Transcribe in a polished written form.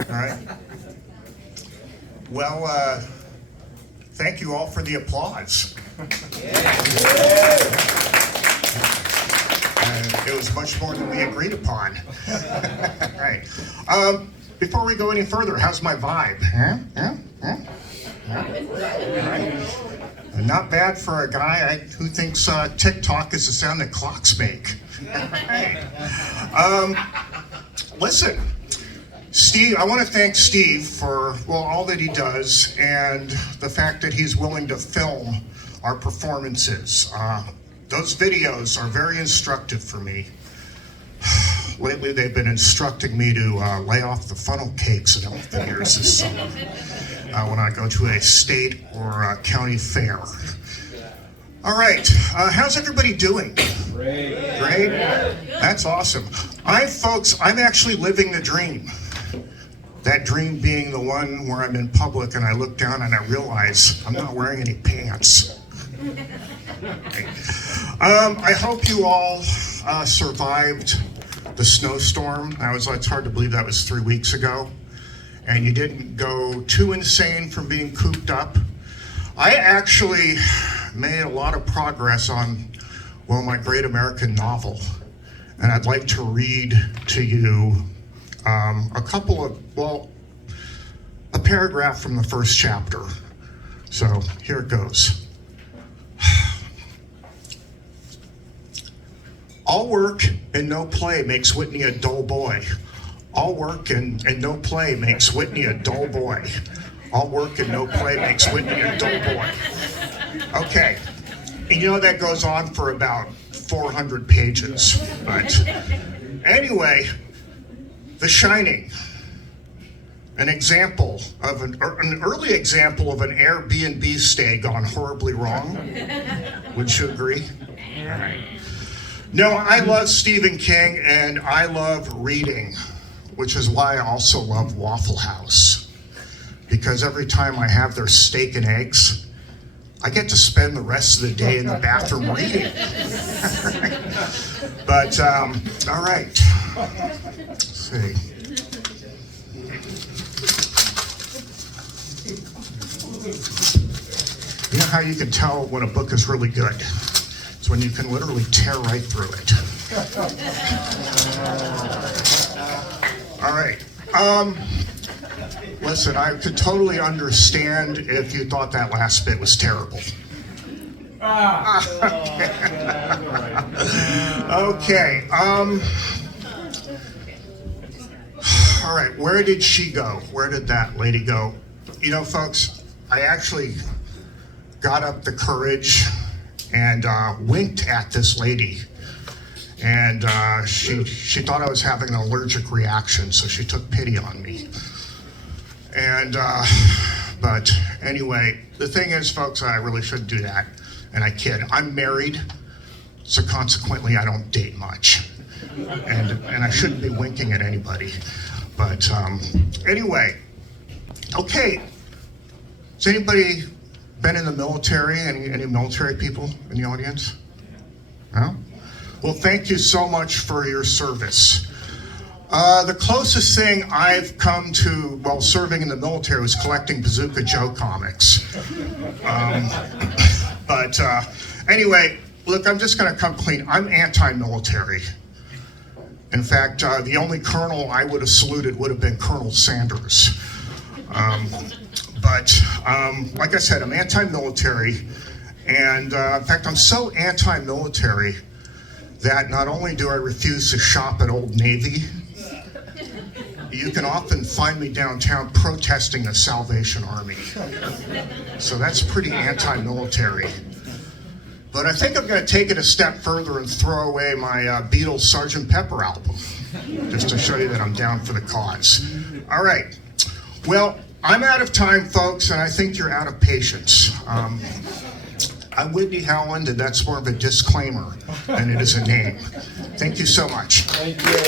All right. Well, thank you all for the applause. It was much more than we agreed upon. All right. Before we go any further, how's my vibe? All right. Not bad for a guy who thinks TikTok is the sound that clocks make. Listen, Steve, I want to thank Steve for, well, all that he does and the fact that he's willing to film our performances. Those videos are very instructive for me. Lately, they've been instructing me to lay off the funnel cakes and elephant ears this summer when I go to a state or a county fair. All right, how's everybody doing? Great. Great? That's awesome. Folks, I'm actually living the dream. That dream being the one where I'm in public and I look down and I realize I'm not wearing any pants. I hope you all survived the snowstorm. It's hard to believe that was 3 weeks ago. And you didn't go too insane from being cooped up. I actually made a lot of progress on, well, my great American novel. And I'd like to read to you a paragraph from the first chapter. So here it goes. All work and no play makes Whitney a dull boy. All work and no play makes Whitney a dull boy. All work and no play makes Whitney a dull boy. Okay, and you know that goes on for about 400 pages. But anyway, The Shining, an example of an early example of an Airbnb stay gone horribly wrong. Would you agree? All right. No, I love Stephen King and I love reading, which is why I also love Waffle House. Because every time I have their steak and eggs, I get to spend the rest of the day in the bathroom reading. But, all right. Let's see. You know how you can tell when a book is really good? It's when you can literally tear right through it. All right. Listen, I could totally understand if you thought that last bit was terrible. Okay. All right, where did she go? Where did that lady go? You know, folks, I actually got up the courage and winked at this lady. And she thought I was having an allergic reaction, so she took pity on me. And, but anyway, the thing is, folks, I really shouldn't do that. And I kid, I'm married, so consequently I don't date much. And I shouldn't be winking at anybody. But anyway, okay. Has anybody been in the military? Any military people in the audience? No? Well, thank you so much for your service. The closest thing I've come to while serving in the military was collecting Bazooka Joe comics. But anyway, look, I'm just gonna come clean. I'm anti-military. In fact, the only colonel I would have saluted would have been Colonel Sanders. But like I said, I'm anti-military. And in fact, I'm so anti-military that not only do I refuse to shop at Old Navy, you can often find me downtown protesting the Salvation Army. So that's pretty anti-military. But I think I'm gonna take it a step further and throw away my Beatles Sgt. Pepper album, just to show you that I'm down for the cause. All right, well, I'm out of time, folks, and I think you're out of patience. I'm Whitney Howland, and that's more of a disclaimer than it is a name. Thank you so much. Thank you.